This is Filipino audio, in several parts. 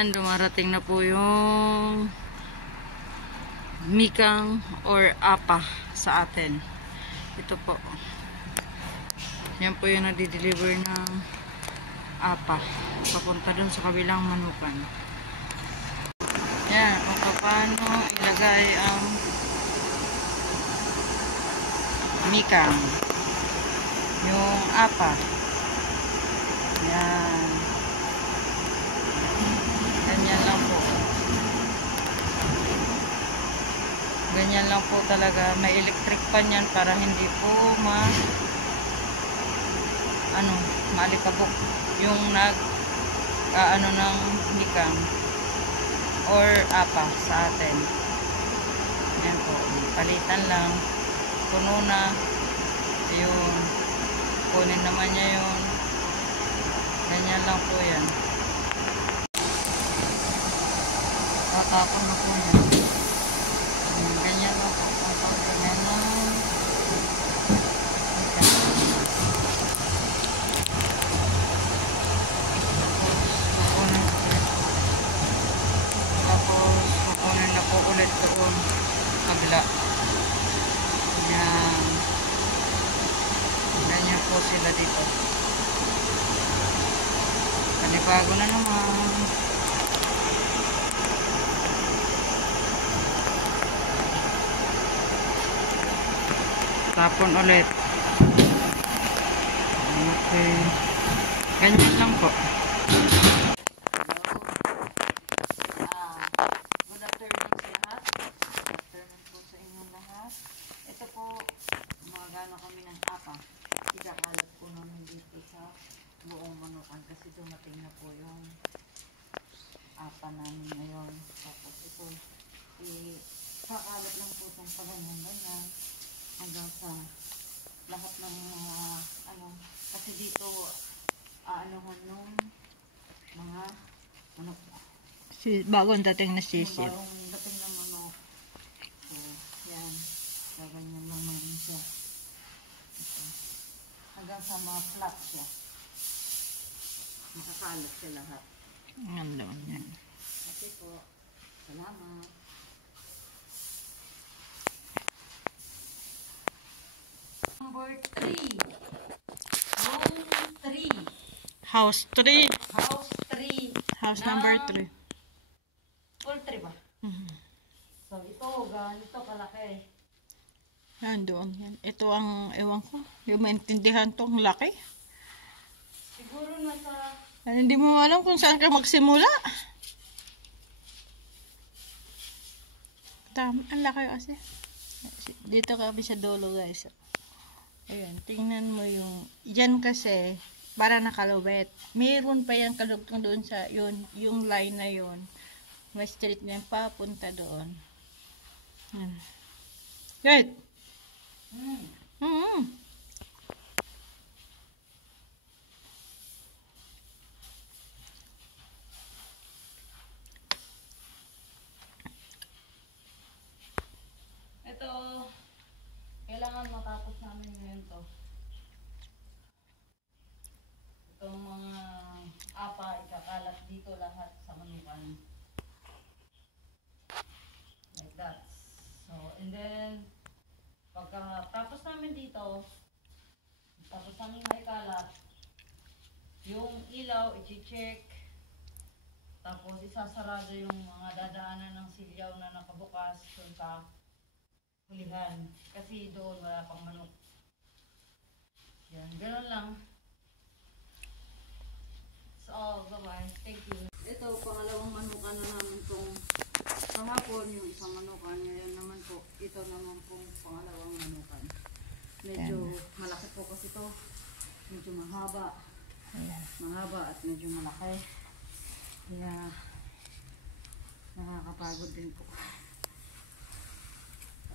Ayan, dumarating na po yung mikang or apa sa atin. Ito po. Yan po yung nadi-deliver ng apa. Papunta dun sa kabilang manukan. Yan, kung paano ilagay ang mikang. Yung apa. Yan. Ganyan lang po. Ganyan lang po talaga. May electric pan yan para hindi po maalikabok yung ng mikang or apa sa atin. Yan po. Palitan lang. Puno na. Yung kunin naman niya yun. Ganyan lang po yan. Tatapon na po yan. Ganyan lang po. Ganyan lang. Tapos kukunin na po ulit doon kabila. Yan. Ganyan po sila dito. Panibago na naman. Tapon ulit. Okay. Ganyan lang po. Good afternoon sa lahat. Good afternoon po sa inyong lahat. Ito po, magano kami ng apa. Ikakalat po namin dito sa buong manukan kasi dumating na po yung apa namin ngayon. Tapos ito, ikakalat lang po itong paganyan-ganyan hanggang sa lahat ng kasi dito nung mga manok. Bagong dating na sisid. Bagong dating na manok. So, yan. Gaganyan naman siya. Ito. Hanggang sa mga flat siya. Makakalat siya lahat. Ang doon yan. Okay po. Salamat. Number 3. Room 3. House 3. House 3. House number 3. Poultry ba? So, ito, ganito kalaki. Yan doon yan. Ito ang, ewan ko, yung maintindihan to, ang laki. Siguro nasa... Hindi mo alam kung saan ka magsimula. Tama, ang laki kasi. Dito kami sa dulo, guys. Ayan, tingnan mo yung, yan kasi, para nakalawet. Meron pa yan kalugtong doon sa, yung line na yun. May street na yan, papunta doon. Yan. Good. Ito, kailangan matapos namin ngayon to. Itong mga apa, ikakalat dito lahat sa manukan. Like that. So, and then, pagkatapos namin dito, tapos namin maikalat, yung ilaw, i-check, tapos isasarado yung mga dadaanan ng silyaw na nakabukas dun sa hulihan. Kasi doon wala pang manok. Yan, gano'n lang. So, bye-bye. Thank you. Ito, pangalawang manukan na namin itong kahapon, yung isang manukan. Ngayon naman po, ito naman pong pangalawang manukan. Medyo malaki po kasi ito. Medyo mahaba. Mahaba at medyo malaki. Kaya, nakakapagod din po.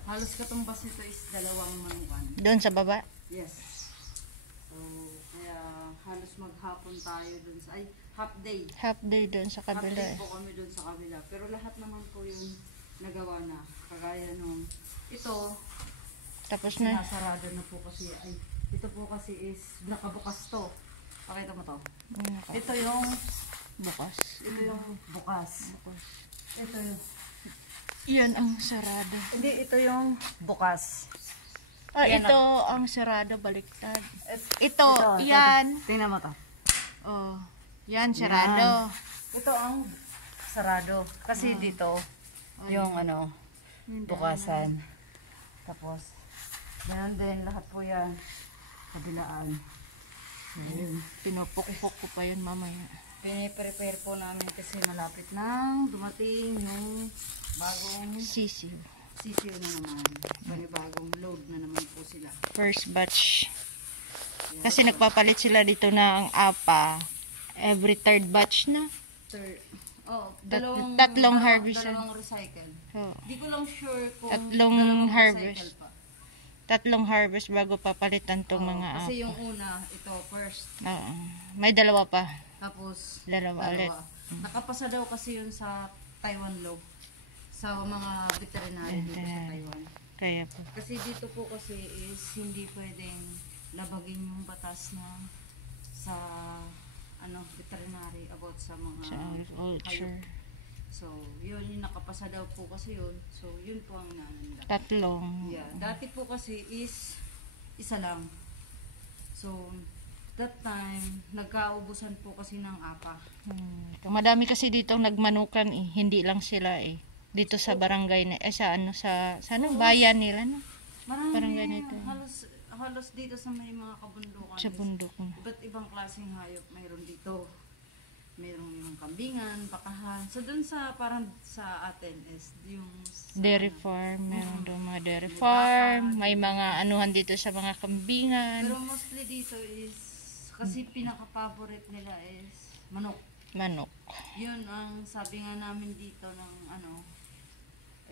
Halos katumbas nito is dalawang manukan. Doon sa baba? Yes. So, kaya halos maghapon tayo dun sa, half day. Half day doon sa kabila. Half day po kami dun sa kabila. Pero lahat naman po yung nagawa na. Kagaya nung, ito, Tapos na. sinasarado na po kasi, ito po kasi is nakabukas to. Pakita mo to. Ito yung Bukas. Ito yung bukas. Ito yung... Yan ang sarado. Hindi, ito yung bukas. Yan Ito ang sarado, baliktad. Ito. Yan. Tingnan mo to. Oh, yan, sarado. Ito ang sarado. Kasi dito, yung ano, bukasan. Tapos, ganun din, lahat po yan. Kabilaan. Pinupukpok ko pa yun mamaya. Piniprepare po namin kasi malapit nang dumating yung bagong Sisiw. sisiyo na naman. Bagong load na naman po sila. First batch. Kasi nagpapalit sila dito ng apa. Every third batch na. Tatlong harvest. Dalawang recycle. Oh. Di ko lang sure kung Tatlong dalawang harvest. recycle pa. Tatlong harvest bago papalitan tong mga apa. Kasi yung una, ito first. Oo. May dalawa pa. Tapos, Dalawa ulit. Nakapasa daw kasi yun sa Taiwan law. Sa mga veterinary dito sa Taiwan. Kaya po. Kasi dito po kasi is hindi pwedeng labagin yung batas na sa veterinary about sa mga Sa agriculture. hayop. So, yun yung nakapasa daw po kasi yun. So, yun po ang nananda. Tatlong. Yeah. Dati po kasi is isa lang. So, that time, nagkaubusan po kasi ng apa. Madami kasi dito nagmanukan eh. Hindi lang sila eh. Dito sa barangay na, sa bayan nila no? Marami, Barangay na ito. halos dito sa may mga kabundukan. Sa bundok na. Iba't ibang klaseng hayop mayroon dito. Mayroon yung kambingan, bakahan. So, dun sa, parang sa atin is yung... Dairy farm. Meron doon mga dairy farm. May mga anuhan dito sa mga kambingan. Pero mostly dito is, kasi pinaka-favorite nila is manok. Manok. Yun ang sabi nga namin dito ng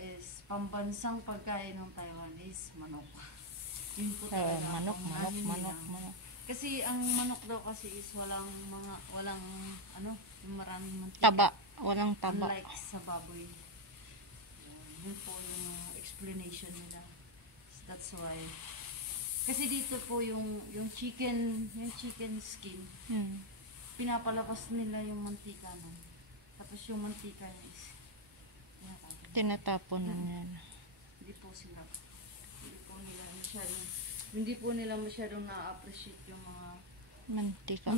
is pambansang pagkain ng Taiwan is manok. Yun po talaga Manok. ang namin nila. Kasi ang manok daw kasi is walang yung maraming mantika. Taba. Walang taba. Unlike sa baboy. Yun po yung explanation nila. That's why. Kasi dito po yung chicken skin, pinapalabas nila yung mantika nun. Tapos yung mantika niya is Tinatapon na yan. Hindi po nila masyadong na-appreciate yung mga Mantika.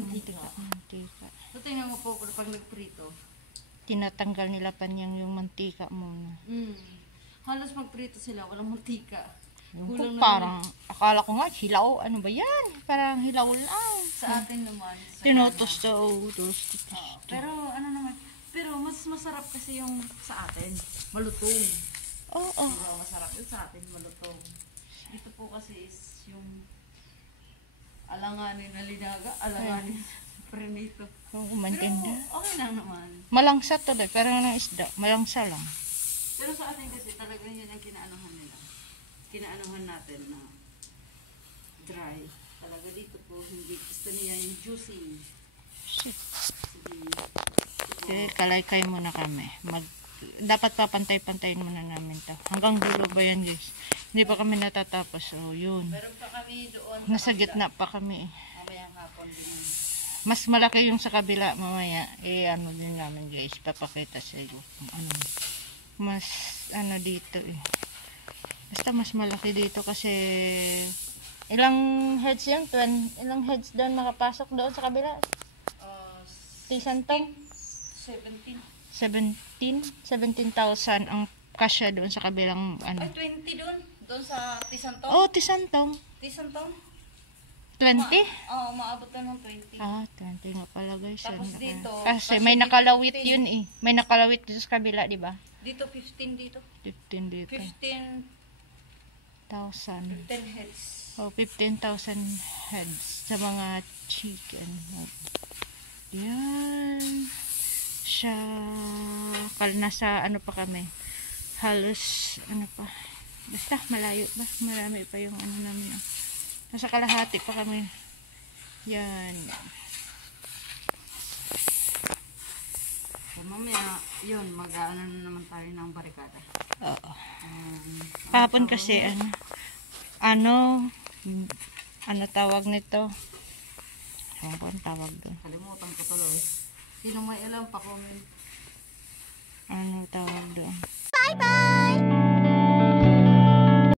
So tingnan mo po pag nagprito. Tinatanggal nila panyang yung mantika muna. Halos magprito sila, walang mantika. Yung parang, akala ko nga, hilaw. Ano ba yan? Parang hilaw lang. Sa atin naman. Tinutos to. Pero mas masarap kasi yung sa atin, malutong. Oo. Masarap yung sa atin, malutong. Dito po kasi is yung alanganin na linaga, alanganin prenito. Oo, mantinda. Pero okay lang naman. Malangsa to dahil, pero ng isda, malangsa lang. Pero sa atin kasi talagang yun ang kinaanuhan nila. Kinaanuhan natin na dry. Talaga dito po, hindi gusto niya yung juicy. Shit. Sige, kalaykay muna kami. Dapat papantay-pantayin muna namin to. Hanggang dulo ba yan guys? Hindi pa kami natatapos. So, yun. Meron pa kami doon. Nasa gitna pa kami. Mamayang hapon din. Mas malaki yung sa kabila mamaya. Ano din namin guys. Papakita sa iyo. Mas dito eh. Basta mas malaki dito kasi ilang heads yan? Ilang heads doon makapasok doon sa kabila? Tisantong? 17,000 ang kasya doon sa kabilang Ay, 20 doon? Doon sa Tisantong? Oh, Tisantong. Tisantong? 20? Oo, maabot na ng 20. 20 nga pala guys. Tapos dito, Kasi may nakalawit yun eh. May nakalawit dito sa kabila, di ba? Dito 15 dito. 15 dito. 15 heads. Oh, 15,000 heads sa mga chicken. Yan. Siya. Nasa pa kami. Halos, basta malayo ba? Marami pa yung namin. Nasa kalahati pa kami. Yan. So, mamaya, yun, mag-ano na naman tayo ng barikada. Oo. Kahapon kasi, ano tawag nito? Ano tawag doon? Kalimutan ko tuloy. Sino may alam pa comment. Ano tawag